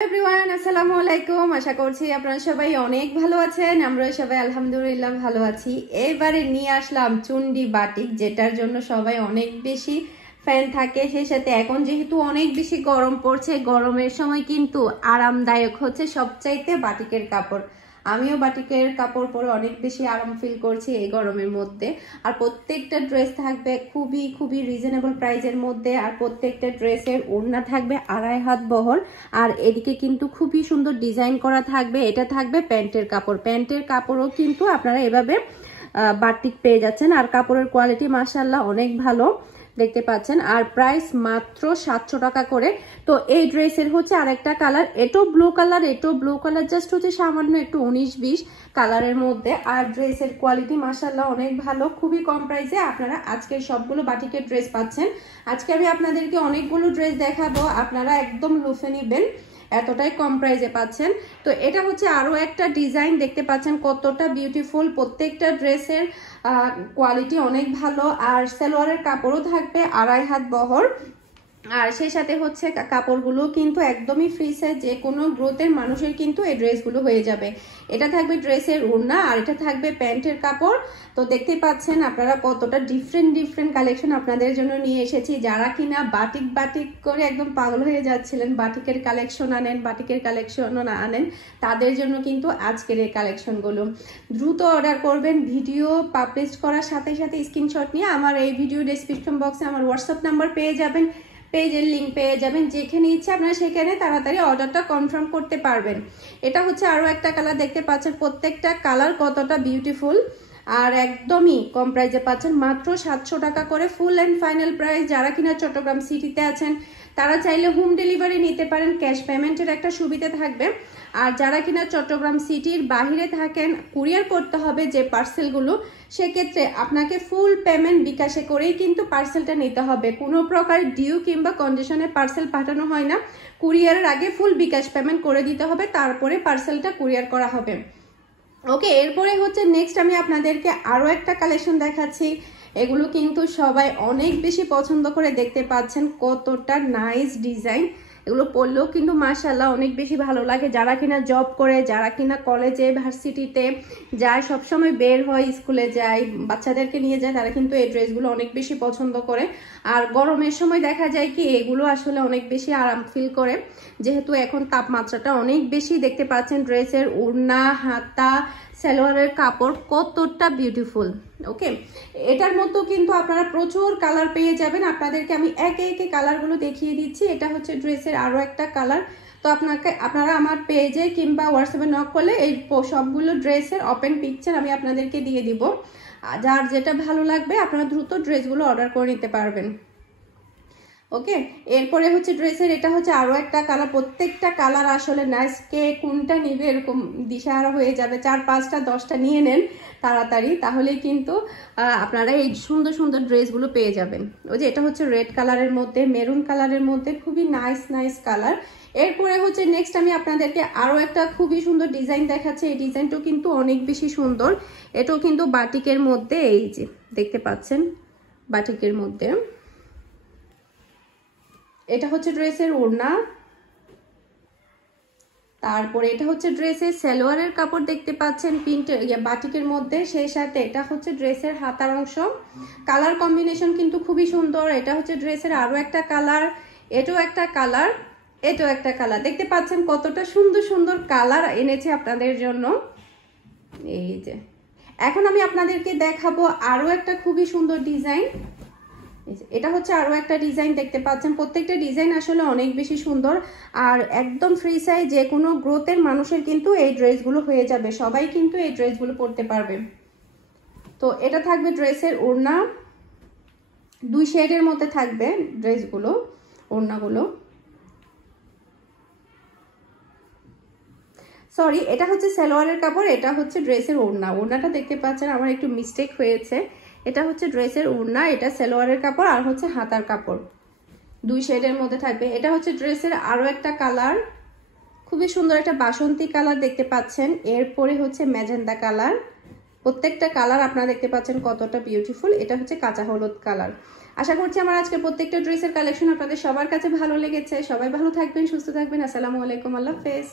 Everyone আসসালামু আলাইকুম। আশা করছি আপনারা সবাই অনেক ভালো আছেন। আমরা সবাই আলহামদুলিল্লাহ ভালো আছি। এবারে নিয়ে আসলাম চুন্ডি বাটিক, যেটার জন্য সবাই অনেক বেশি ফ্যান থাকে। সেই সাথে এখন যেহেতু অনেক বেশি গরম পড়ছে, গরমের সময় কিন্তু আরামদায়ক হচ্ছে সবচাইতে বাটিকের কাপড়। আমিও বাটিকের কাপড় পরে অনেক বেশি আরাম ফিল করছি এই গরমের মধ্যে। আর প্রত্যেকটা ড্রেস থাকবে খুবই খুবই রিজনেবল প্রাইসের মধ্যে। আর প্রত্যেকটা ড্রেসের ওড়না থাকবে 2.5 হাত বহর। আর এদিকে কিন্তু খুবই সুন্দর ডিজাইন করা থাকবে। এটা থাকবে প্যান্টের কাপড়। প্যান্টের কাপড়ও কিন্তু আপনারা এভাবে বাটিক পেয়ে যাচ্ছেন। আর কাপড়ের কোয়ালিটি মাশাআল্লাহ অনেক ভালো দেখতে পাচ্ছেন। আর প্রাইস মাত্র 700 টাকা করে। তো এই ড্রেসের হচ্ছে আরেকটা কালার, এটাও ব্লু কালার, এটাও ব্লু কালার, জাস্ট হচ্ছে সামান্য একটু 19-20 কালারের মধ্যে। আর ড্রেসের কোয়ালিটি মাশাআল্লাহ অনেক ভালো, খুবই কম প্রাইসে আপনারা আজকে সবগুলো বাটিকের ড্রেস পাচ্ছেন। আজকে আমি আপনাদেরকে অনেকগুলো ড্রেস দেখাবো, আপনারা একদম লুফে নিবেন, এতটাই কম প্রাইসে পাচ্ছেন। তো এটা হচ্ছে আরো একটা ডিজাইন, দেখতে পাচ্ছেন কতটা বিউটিফুল। প্রত্যেকটা ড্রেসের কোয়ালিটি অনেক ভালো। আর সালোয়ারের কাপড়ও থাকবে 2.5 হাত বহর। আর সেই সাথে হচ্ছে কাপড়গুলো কিন্তু একদমই ফ্রি সাইজ, যে কোনো গ্রোথের মানুষের কিন্তু এই ড্রেসগুলো হয়ে যাবে। এটা থাকবে ড্রেসের ওড়না, আর এটা থাকবে প্যান্টের কাপড়। তো দেখতে পাচ্ছেন আপনারা কতটা ডিফারেন্ট কালেকশন আপনাদের জন্য নিয়ে এসেছি। যারা কিনা বাটিক বাটিক করে একদম পাগল হয়ে যাচ্ছিলেন, বাটিকের কালেকশন আনেন, বাটিকের কালেকশন আনেন, তাদের জন্য কিন্তু আজকের এই কালেকশনগুলো। দ্রুত অর্ডার করবেন। ভিডিও পাবলিশ করার সাথে সাথে স্ক্রিনশট নিয়ে আমার এই ভিডিও ডেসক্রিপশন বক্সে আমার হোয়াটসঅ্যাপ নাম্বার পেয়ে যাবেন, পেজের লিঙ্ক পেয়ে যাবেন। যেখানে ইচ্ছে আপনারা সেখানে তাড়াতাড়ি অর্ডারটা কনফার্ম করতে পারবেন। এটা হচ্ছে আরো একটা কালার, দেখতে পাচ্ছেন প্রত্যেকটা কালার কতটা বিউটিফুল। আর একদমই কম প্রাইসে পাচ্ছেন, মাত্র 700 টাকা করে ফুল অ্যান্ড ফাইনাল প্রাইস। যারা কিনা চট্টগ্রাম সিটিতে আছেন তারা চাইলে হোম ডেলিভারি নিতে পারেন, ক্যাশ পেমেন্টের একটা সুবিধা থাকবে। আর যারা কিনা চট্টগ্রাম সিটির বাহিরে থাকেন, কুরিয়ার করতে হবে যে পার্সেলগুলো, সেক্ষেত্রে আপনাকে ফুল পেমেন্ট বিকাশে করেই কিন্তু পার্সেলটা নিতে হবে। কোনো প্রকার ডিউ কিংবা কন্ডিশনে পার্সেল পাঠানো হয় না। কুরিয়ারের আগে ফুল বিকাশ পেমেন্ট করে দিতে হবে, তারপরে পার্সেলটা কুরিয়ার করা হবে। ওকে, এরপরে হচ্ছে নেক্সট আমি আপনাদেরকে আরো একটা কালেকশন দেখাচ্ছি। এগুলো কিন্তু সবাই অনেক বেশি পছন্দ করে, দেখতে পাচ্ছেন কতটা নাইস ডিজাইন। এগুলো পরলেও কিন্তু মাশাআল্লাহ অনেক বেশি ভালো লাগে। যারা কিনা জব করে, যারা কিনা কলেজে ভার্সিটিতে যায়, সবসময় বের হয়, স্কুলে যায়, বাচ্চাদেরকে নিয়ে যায়, তারা কিন্তু এই ড্রেসগুলো অনেক বেশি পছন্দ করে। আর গরমের সময় দেখা যায় কি এগুলো আসলে অনেক বেশি আরাম ফিল করে, যেহেতু এখন তাপমাত্রাটা অনেক বেশি। দেখতে পাচ্ছেন ড্রেসের ওড়না, হাতা, সালোয়ারের কাপড় কতটা বিউটিফুল। ওকে, এটার মতো কিন্তু আপনারা প্রচুর কালার পেয়ে যাবেন। আপনাদেরকে আমি একে একে কালারগুলো দেখিয়ে দিচ্ছি। এটা হচ্ছে ড্রেসের আরো একটা কালার। তো আপনারা আমার পেজে কিংবা হোয়াটসঅ্যাপে নক করলে এই সবগুলো ড্রেসের ওপেন পিকচার আমি আপনাদেরকে দিয়ে দিব। যার যেটা ভালো লাগবে আপনারা দ্রুত ড্রেসগুলো অর্ডার করে নিতে পারবেন। ওকে, এরপরে হচ্ছে ড্রেসের এটা হচ্ছে আরো একটা কালার। প্রত্যেকটা কালার আসলে নাইস, কে কোনটা নিবে এরকম দিশাহারা হয়ে যাবে। 4-5টা 10টা নিয়ে নেন তাড়াতাড়ি, তাহলে কিন্তু আপনারা এই সুন্দর সুন্দর ড্রেসগুলো পেয়ে যাবেন। ওই যে এটা হচ্ছে রেড কালারের মধ্যে, মেরুন কালারের মধ্যে, খুবই নাইস কালার। এরপরে হচ্ছে নেক্সট আমি আপনাদেরকে আরো একটা খুবই সুন্দর ডিজাইন দেখাচ্ছি। এই ডিজাইনটাও কিন্তু অনেক বেশি সুন্দর। এটাও কিন্তু বাটিকের মধ্যে, এই যে দেখতে পাচ্ছেন বাটিকের মধ্যে। এটা হচ্ছে ড্রেসের ওড়না, তারপরে এটা হচ্ছে ড্রেসের সালোয়ারের কাপড়, দেখতে পাচ্ছেন প্রিন্ট বাটিকের মধ্যে। সেই সাথে এটা হচ্ছে ড্রেসের হাতার অংশ। কালার কম্বিনেশন কিন্তু খুবই সুন্দর। এটা হচ্ছে ড্রেসের আরো একটা কালার, এটাও একটা কালার, এটাও একটা কালার। দেখতে পাচ্ছেন কতটা সুন্দর সুন্দর কালার এনেছে আপনাদের জন্য। এই যে এখন আমি আপনাদেরকে দেখাবো আরো একটা খুবই সুন্দর ডিজাইন। এটা হচ্ছে আরো একটা ডিজাইন, দেখতে পাচ্ছেন প্রত্যেকটা ডিজাইন আসলে অনেক বেশি সুন্দর। আর একদম ফ্রি সাইজ, যে কোনো গ্রোথের মানুষের কিন্তু এই ড্রেসগুলো হয়ে যাবে, সবাই কিন্তু এই ড্রেসগুলো পরতে পারবে। তো এটা থাকবে ড্রেসের ওড়না, 2 শেডের মধ্যে থাকবে ড্রেসগুলো, ওড়নাগুলো। সরি, এটা হচ্ছে সালোয়ারের কাপড়, এটা হচ্ছে ড্রেসের ওড়না। ওড়নাটা দেখতে পাচ্ছেন আমার একটু মিস্টেক হয়েছে। এটা হচ্ছে ড্রেসের ওড়না, এটা সালোয়ারের কাপড়, আর হচ্ছে হাতার কাপড় 2 শেডের মধ্যে থাকবে। এটা হচ্ছে ড্রেসের আরো একটা কালার, খুবই সুন্দর একটা বাসন্তী কালার দেখতে পাচ্ছেন। এরপরে হচ্ছে ম্যাজেন্ডা কালার। প্রত্যেকটা কালার আপনারা দেখতে পাচ্ছেন কতটা বিউটিফুল। এটা হচ্ছে কাঁচা হলুদ কালার। আশা করছি আমার আজকের প্রত্যেকটা ড্রেসের কালেকশন আপনাদের সবার কাছে ভালো লেগেছে। সবাই ভালো থাকবেন, সুস্থ থাকবেন। আসসালামু আলাইকুম, আল্লাহ হাফেজ।